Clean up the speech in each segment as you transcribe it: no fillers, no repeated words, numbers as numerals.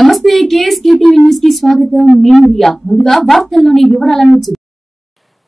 నమస్తే KSK TV news కి స్వాగతం. నేను రియా. ముందుగా వార్తల్లోని వివరాలను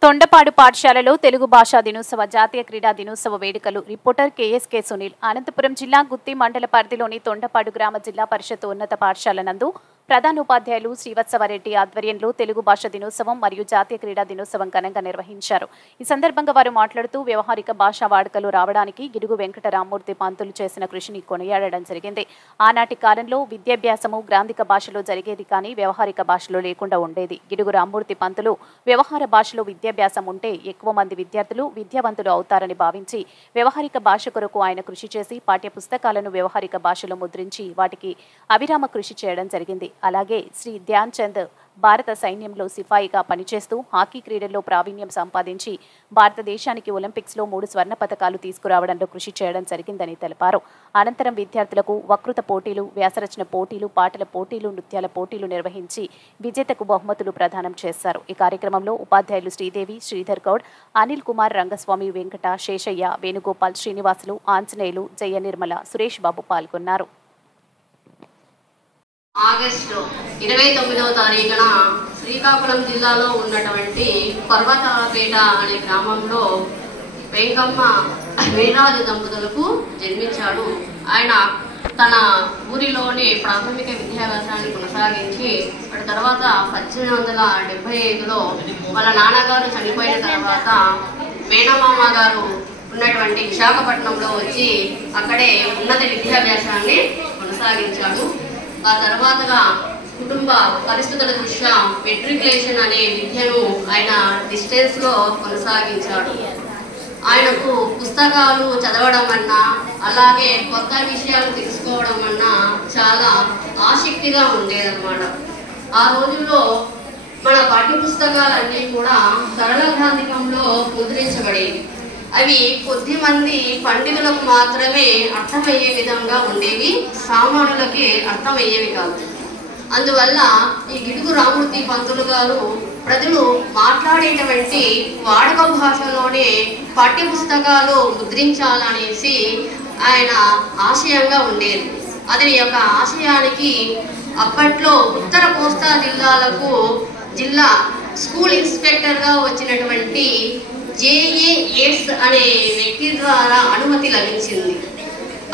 తొండపాడు పాఠశాలలో తెలుగు భాషా దినోత్సవ జాతీయ క్రీడా దినోత్సవ వేడుకలు. Reporter KSK Sunil. అనంతపురం జిల్లా గుత్తి మండల పరిధిలోని తొండపాడు గ్రామ జిల్లా పరిషత్ ఉన్నత పాఠశాల నందు ప్రధానోపాధ్యాయులు శ్రీవత్సవరెడ్డి ఆధ్వర్యంలో తెలుగు భాష దినోత్సవం మరియు జాతీయ క్రీడా దినోత్సవం ఘనంగా నిర్వహించారు. ఈ సందర్భంగా వారు మాట్లాడుతూ వ్యవహారిక భాషా వాడుకలు రావడానికి గిడుగు వెంకట రామ్మూర్తి పంతులు చేసిన కృషిని కొనియాడడం జరిగింది. ఆనాటి కాలంలో విద్యాభ్యాసము గ్రాంధిక భాషలో జరిగేది కానీ వ్యవహారిక భాషలో లేకుండా ఉండేది. గిడుగు రామ్మూర్తి పంతులు వ్యవహార భాషలో విద్యాభ్యాసం ఉంటే ఎక్కువ మంది విద్యార్థులు విద్యావంతులు అవుతారని భావించి వ్యవహారిక భాష కొరకు ఆయన కృషి చేసి పాఠ్య పుస్తకాలను వ్యవహారిక భాషలో ముద్రించి వాటికి అవిరామ కృషి చేయడం జరిగింది. అలాగే శ్రీ ధ్యాన్ చంద్ భారత సైన్యంలో సిపాయిగా పనిచేస్తూ హాకీ క్రీడల్లో ప్రావీణ్యం సంపాదించి భారతదేశానికి ఒలింపిక్స్లో 3 స్వర్ణ పతకాలు తీసుకురావడంలో కృషి చేయడం జరిగిందని తెలిపారు. అనంతరం విద్యార్థులకు వక్తృత పోటీలు, వ్యాసరచన పోటీలు, పాటల పోటీలు, నృత్యాల పోటీలు నిర్వహించి విజేతకు బహుమతులు ప్రదానం చేశారు. ఈ కార్యక్రమంలో ఉపాధ్యాయులు శ్రీదేవి, శ్రీధర్ గౌడ్, అనిల్ కుమార్, రంగస్వామి, వెంకట, శేషయ్య, వేణుగోపాల్, శ్రీనివాసులు, ఆంజనేయులు, జయ నిర్మల, సురేష్ బాబు పాల్గొన్నారు. ఆగస్టు 29వ తారీఖున శ్రీకాకుళం జిల్లాలో ఉన్నటువంటి పర్వతాలపేట అనే గ్రామంలో వెంకమ్మ వీరరాజు దంపతులకు జన్మించాడు. ఆయన తన ఊరిలోనే ప్రాథమిక విద్యాభ్యాసాన్ని కొనసాగించి అటు తర్వాత 1875లో వాళ్ళ నాన్నగారు చనిపోయిన తర్వాత మేనమామ గారు ఉన్నటువంటి విశాఖపట్నంలో వచ్చి అక్కడే ఉన్నత విద్యాభ్యాసాన్ని కొనసాగించాడు. ఆ తర్వాతగా కుటుంబ పరిస్థితుల దృష్ట్యా మెట్రికులేషన్ అనే విద్యను ఆయన డిస్టెన్స్ లో కొనసాగించాడు. ఆయనకు పుస్తకాలు చదవడం అన్నా అలాగే కొత్త విషయాలు తెలుసుకోవడం అన్నా చాలా ఆసక్తిగా ఉండేదన్నమాట. ఆ రోజుల్లో మన పాఠ్య పుస్తకాలన్నీ కూడా సరళ గ్రాంధికంలో ముద్రించబడేవి. అవి కొద్ది మంది పండితులకు మాత్రమే అర్థమయ్యే విధంగా ఉండేవి, సామాన్యులకి అర్థమయ్యేవి కాదు. అందువల్ల ఈ గిడుగు రామ్మూర్తి పంతులు గారు ప్రజలు మాట్లాడేటువంటి వాడక భాషలోనే పాఠ్య పుస్తకాలు ముద్రించాలనేసి ఆయన ఆశయంగా ఉండేది. అతని యొక్క ఆశయానికి అప్పట్లో ఉత్తర కోస్తా జిల్లాలకు జిల్లా స్కూల్ ఇన్స్పెక్టర్గా వచ్చినటువంటి జేఏఎస్ అనే వ్యక్తి ద్వారా అనుమతి లభించింది.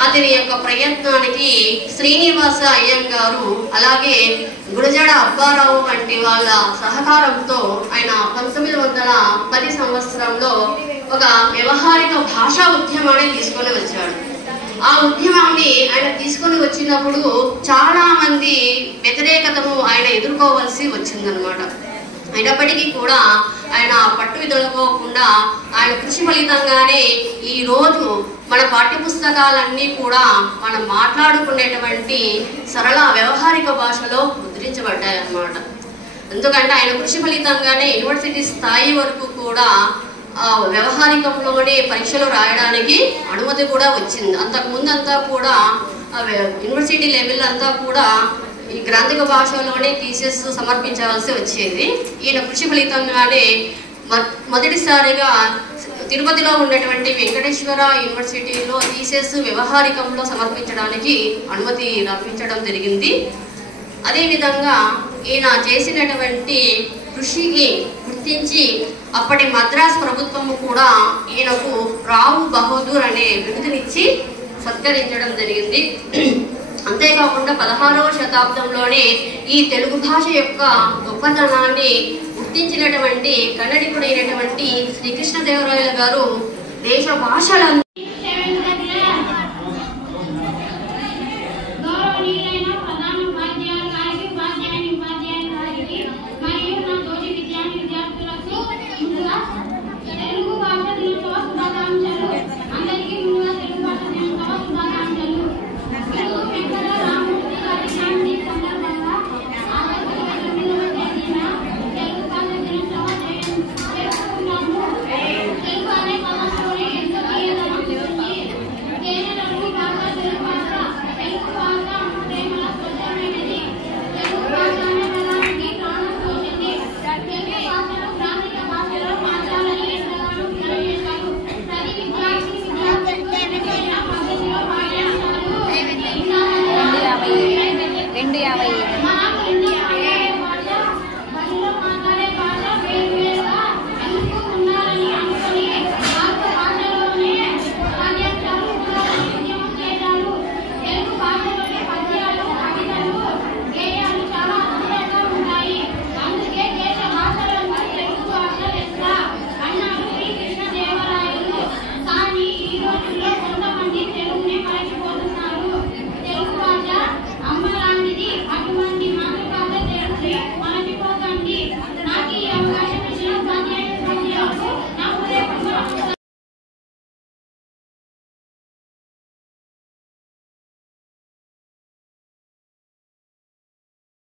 అతని యొక్క ప్రయత్నానికి శ్రీనివాస అయ్యంగారు అలాగే గురజాడ అబ్బారావు వంటి వాళ్ళ సహకారంతో ఆయన 1910 సంవత్సరంలో ఒక వ్యవహారిక భాషా ఉద్యమాన్ని తీసుకొని వచ్చాడు. ఆ ఉద్యమాన్ని ఆయన తీసుకొని వచ్చినప్పుడు చాలా మంది వ్యతిరేకతను ఆయన ఎదుర్కోవాల్సి వచ్చిందనమాట. అయినప్పటికీ కూడా ఆయన పట్టు విదలుకోకుండా ఆయన కృషి ఫలితంగానే ఈ రోజు మన పాఠ్యపుస్తకాలన్నీ కూడా మనం మాట్లాడుకునేటువంటి సరళ వ్యవహారిక భాషలో ముద్రించబడ్డాయి అన్నమాట. ఎందుకంటే ఆయన కృషి ఫలితంగానే యూనివర్సిటీ స్థాయి వరకు కూడా వ్యవహారికంలోనే పరీక్షలు రాయడానికి అనుమతి కూడా వచ్చింది. అంతకుముందు అంతా కూడా యూనివర్సిటీ లెవెల్ అంతా కూడా ఈ గ్రాంధిక భాషలోనే థీసిస్ సమర్పించవలసి వచ్చేది. ఈయన కృషి ఫలితంగానే మొదటిసారిగా తిరుపతిలో ఉన్నటువంటి వెంకటేశ్వర యూనివర్సిటీలో థీసిస్ వ్యవహారికంలో సమర్పించడానికి అనుమతి లభించడం జరిగింది. అదేవిధంగా ఈయన చేసినటువంటి కృషికి గుర్తించి అప్పటి మద్రాస్ ప్రభుత్వము కూడా ఈయనకు రావు బహదూర్ అనే బిరుదునిచ్చి సత్కరించడం జరిగింది. అంతేకాకుండా 16వ శతాబ్దంలోనే ఈ తెలుగు భాష యొక్క గొప్పతనాన్ని గుర్తించినటువంటి కన్నడికుడైనటువంటి శ్రీకృష్ణదేవరాయల గారు దేశ భాషల